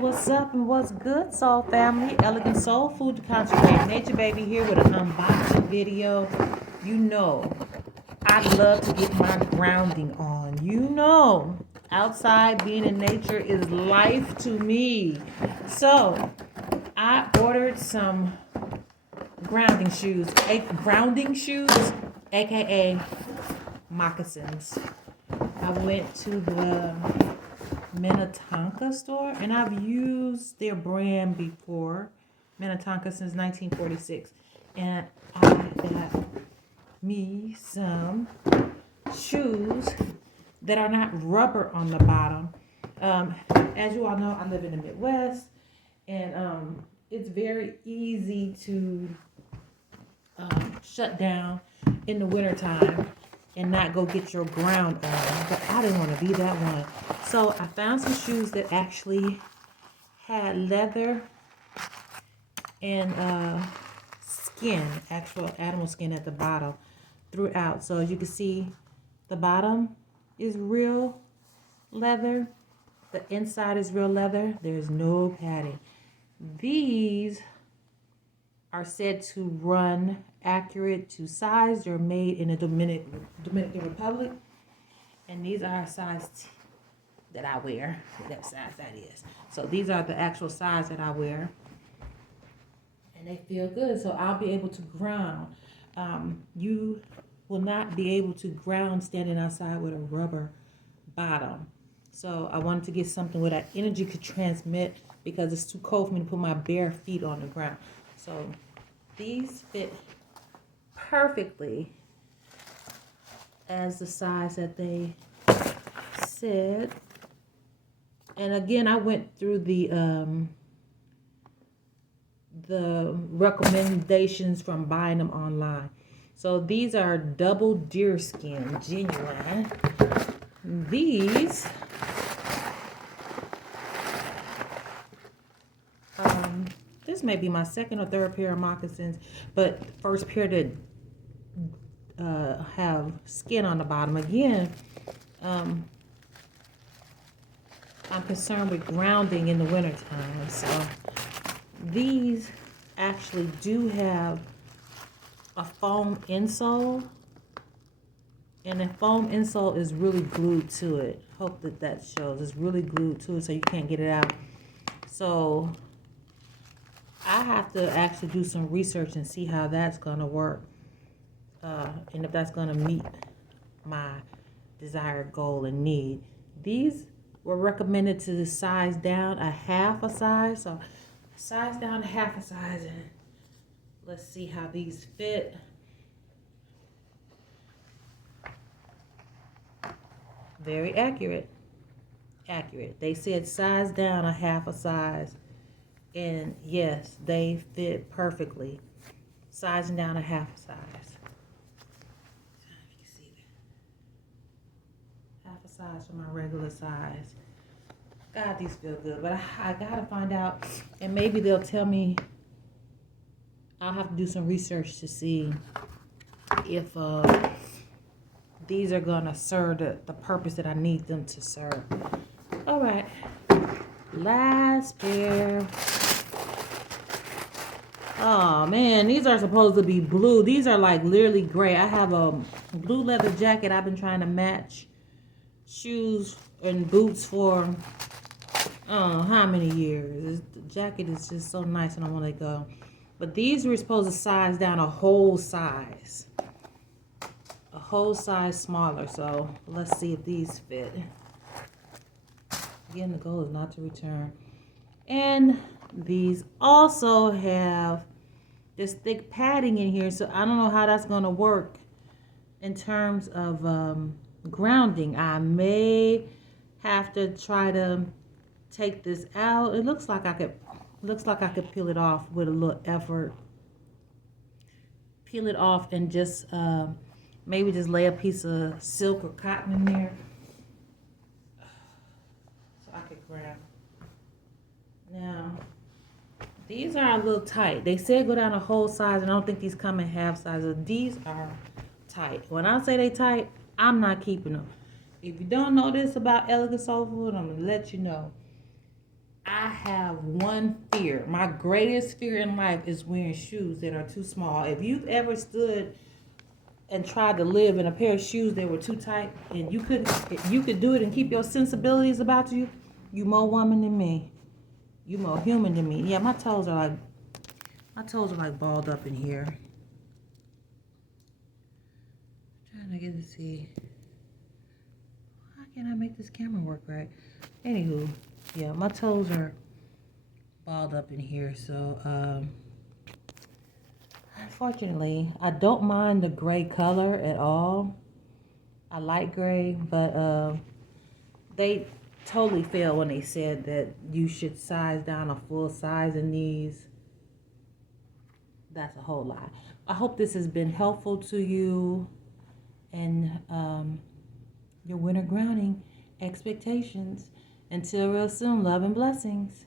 what's up and what's good, Soul Family? Elegant Soul Food to Concentrate. Nature Baby here with an unboxing video. You know, I love to get my grounding on. You know, outside being in nature is life to me. So, I ordered some grounding shoes, aka moccasins. I went to the Minnetonka store, and I've used their brand before, Minnetonka, since 1946, and I got me some shoes that are not rubber on the bottom. As you all know, I live in the Midwest, and it's very easy to shut down in the wintertime and not go get your ground on. But I didn't want to be that one. So I found some shoes that actually had leather and skin, actual animal skin at the bottom throughout. So as you can see, the bottom is real leather. The inside is real leather. There's no padding. These are said to run accurate to size. They're made in the Dominican Republic, and these are a size that I wear, whatever size that is. So these are the actual size that I wear, and they feel good. So I'll be able to ground. You will not be able to ground standing outside with a rubber bottom. So I wanted to get something where that energy could transmit, because it's too cold for me to put my bare feet on the ground. So these fit perfectly as the size that they said. And again, I went through the recommendations from buying them online. So these are double deerskin, genuine. These this may be my second or third pair of moccasins, but first pair to have skin on the bottom. Again, I'm concerned with grounding in the wintertime. So these actually do have a foam insole, and the foam insole is really glued to it. Hope that shows. It's really glued to it, so you can't get it out. So I have to actually do some research and see how that's going to work, and if that's going to meet my desired goal and need. These were recommended to size down a half a size, so size down a half a size, and let's see how these fit. Very accurate. They said size down a half a size, and yes, they fit perfectly. Sizing down a half a size. You can see that. Half a size from my regular size. God, these feel good, but I gotta find out, and maybe they'll tell me. I'll have to do some research to see if these are gonna serve the purpose that I need them to serve. All right, last pair. Oh man, these are supposed to be blue. These are like literally gray. I have a blue leather jacket. I've been trying to match shoes and boots for how many years. The jacket is just so nice and I want to go. But these were supposed to size down a whole size. A whole size smaller. So let's see if these fit. Again, the goal is not to return. And these also have this thick padding in here, so I don't know how that's going to work in terms of grounding. I may have to try to take this out. It looks like I could peel it off with a little effort. Peel it off and just maybe just lay a piece of silk or cotton in there, so I could grab. Now, these are a little tight. They said go down a whole size, and I don't think these come in half sizes. These are tight. When I say they tight, I'm not keeping them. If you don't know this about Elegant Soul Food, I'm going to let you know. I have one fear. My greatest fear in life is wearing shoes that are too small. If you've ever stood and tried to live in a pair of shoes that were too tight and you could do it and keep your sensibilities about you, you more woman than me. You more human than me. Yeah, my toes are like balled up in here. Trying to get to see. How can I make this camera work right? Anywho, yeah, my toes are balled up in here, so unfortunately, I don't mind the gray color at all. I like gray, but they totally failed when they said that you should size down a full size in these. That's a whole lie. I hope this has been helpful to you and your winter grounding expectations. Until real soon, love and blessings.